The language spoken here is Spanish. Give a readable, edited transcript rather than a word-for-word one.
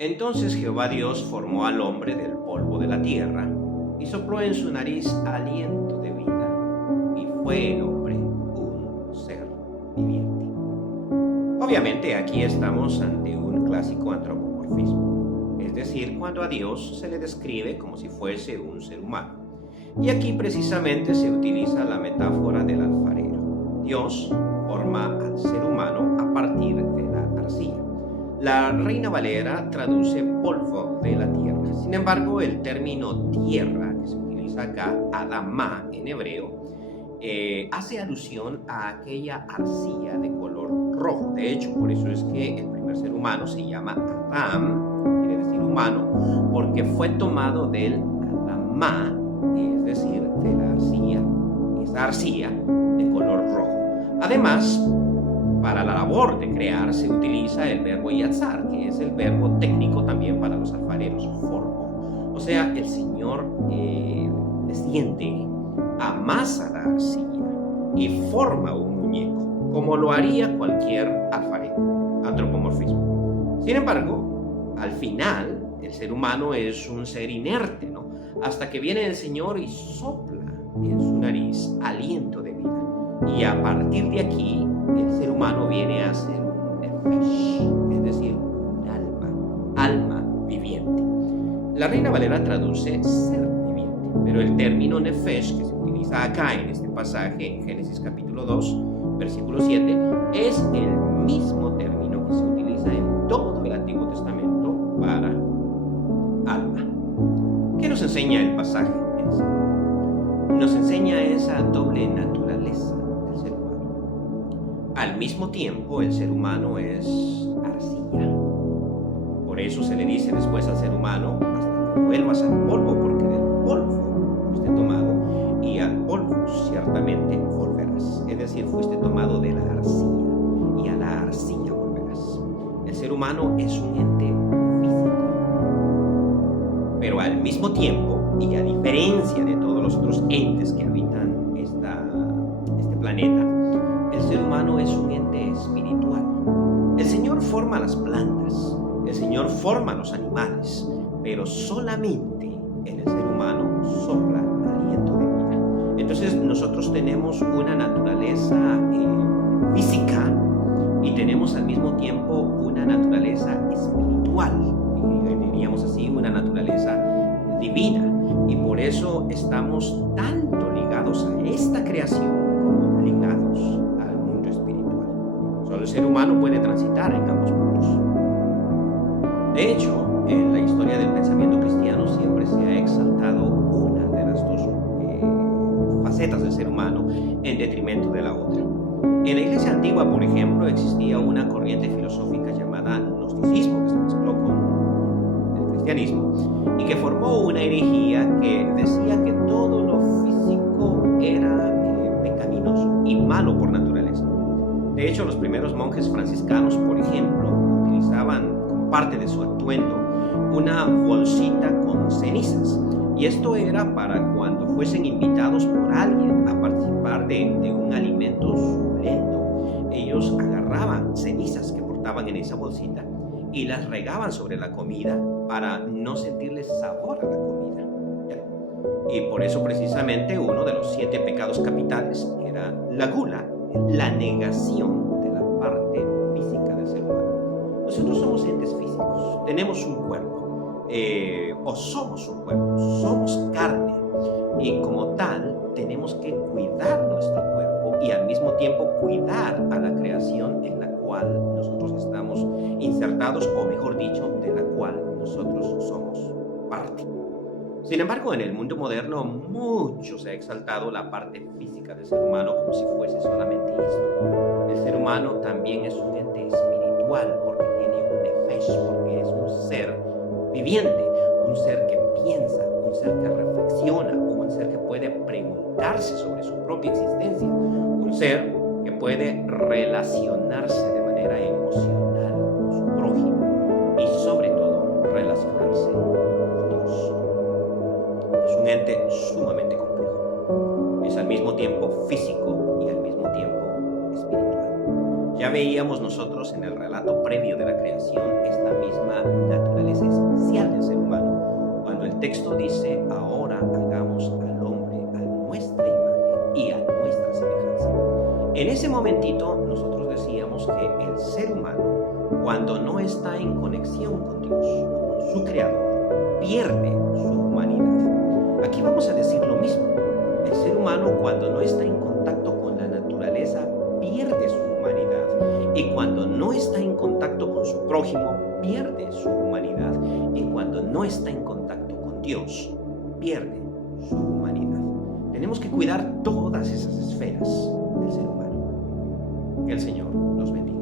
Entonces Jehová Dios formó al hombre del polvo de la tierra y sopló en su nariz aliento de vida, y fue el hombre un ser viviente. Obviamente aquí estamos ante un clásico antropomorfismo, es decir, cuando a Dios se le describe como si fuese un ser humano. Y aquí precisamente se utiliza la metáfora del alfarero. Dios forma al ser humano a partir de la arcilla. La Reina Valera traduce polvo de la tierra. Sin embargo, el término tierra que se utiliza acá, Adamá en hebreo, hace alusión a aquella arcilla de color rojo. De hecho, por eso es que el primer ser humano se llama Adam, que quiere decir humano, porque fue tomado del Adamá, es decir, de la arcilla, esa arcilla de color rojo. Además, para la labor de crear se utiliza el verbo yatzar, que es el verbo técnico también para los alfareros, formó. O sea, el Señor desciende, amasa la arcilla y forma un muñeco, como lo haría cualquier alfarero, antropomorfismo. Sin embargo, al final, el ser humano es un ser inerte, ¿no? Hasta que viene el Señor y sopla en su nariz aliento de vida. Y a partir de aquí, el ser humano viene a ser un nefesh, es decir, un alma viviente. La Reina Valera traduce ser viviente, pero el término nefesh que se utiliza acá en este pasaje, en Génesis capítulo 2, versículo 7, es el mismo término que se utiliza en todo el Antiguo Testamento para alma. ¿Qué nos enseña el pasaje? Nos enseña esa doble naturaleza del ser humano. Al mismo tiempo, el ser humano es arcilla. Por eso se le dice después al ser humano, hasta que vuelvas al polvo, porque del polvo fuiste tomado, y al polvo ciertamente volverás. Es decir, fuiste tomado de la arcilla, y a la arcilla volverás. El ser humano es un ente físico, pero al mismo tiempo, y a diferencia de todos los otros entes que habitan este planeta, el ser humano es un ente espiritual. El Señor forma las plantas, el Señor forma los animales, pero solamente en el ser humano sopla aliento de vida. Entonces nosotros tenemos una naturaleza física y tenemos al mismo tiempo una naturaleza espiritual, diríamos así, una naturaleza divina. Y por eso estamos tanto ligados a esta creación como ligados al mundo espiritual. Solo el ser humano puede transitar en ambos mundos. De hecho, en la historia del pensamiento cristiano siempre se ha exaltado una de las dos facetas del ser humano en detrimento de la otra. En la iglesia antigua, por ejemplo, existía una corriente filosófica llamada gnosticismo, que se mezcló con el cristianismo, y que formó una herejía que decía que todo lo físico era pecaminoso y malo por naturaleza. De hecho, los primeros monjes franciscanos, por ejemplo, utilizaban como parte de su atuendo una bolsita con cenizas, y esto era para cuando fuesen invitados por alguien a participar de un alimento suculento. Ellos agarraban cenizas que portaban en esa bolsita y las regaban sobre la comida para no sentirle sabor a la comida. Y por eso precisamente uno de los 7 pecados capitales era la gula, la negación de la parte física del ser humano. Nosotros somos entes físicos, tenemos un cuerpo, o somos un cuerpo, somos carne, y como tal tenemos que cuidar nuestro cuerpo y al mismo tiempo cuidar a la creación en la cual nosotros estamos insertados, o mejor dicho, de la cual nosotros somos parte. Sin embargo, en el mundo moderno mucho se ha exaltado la parte física del ser humano como si fuese solamente esto. El ser humano también es un ente espiritual porque tiene un nefesh, porque es un ser viviente, un ser que piensa, un ser que reflexiona, un ser que puede preguntarse sobre su propia existencia, un ser que puede relacionarse de manera emocional con su prójimo y sobre todo relacionarse con Dios. Es un ente sumamente complejo. Es al mismo tiempo físico y al mismo tiempo espiritual. Ya veíamos nosotros en el relato previo de la creación esta misma naturaleza texto dice, ahora hagamos al hombre a nuestra imagen y a nuestra semejanza. En ese momentito nosotros decíamos que el ser humano, cuando no está en conexión con Dios, con su Creador, pierde su humanidad. Aquí vamos a decir lo mismo. El ser humano, cuando no está en contacto con la naturaleza, pierde su humanidad. Y cuando no está en contacto con su prójimo, pierde su humanidad. Y cuando no está en contacto con Dios, pierde su humanidad. Tenemos que cuidar todas esas esferas del ser humano. Que el Señor los bendiga.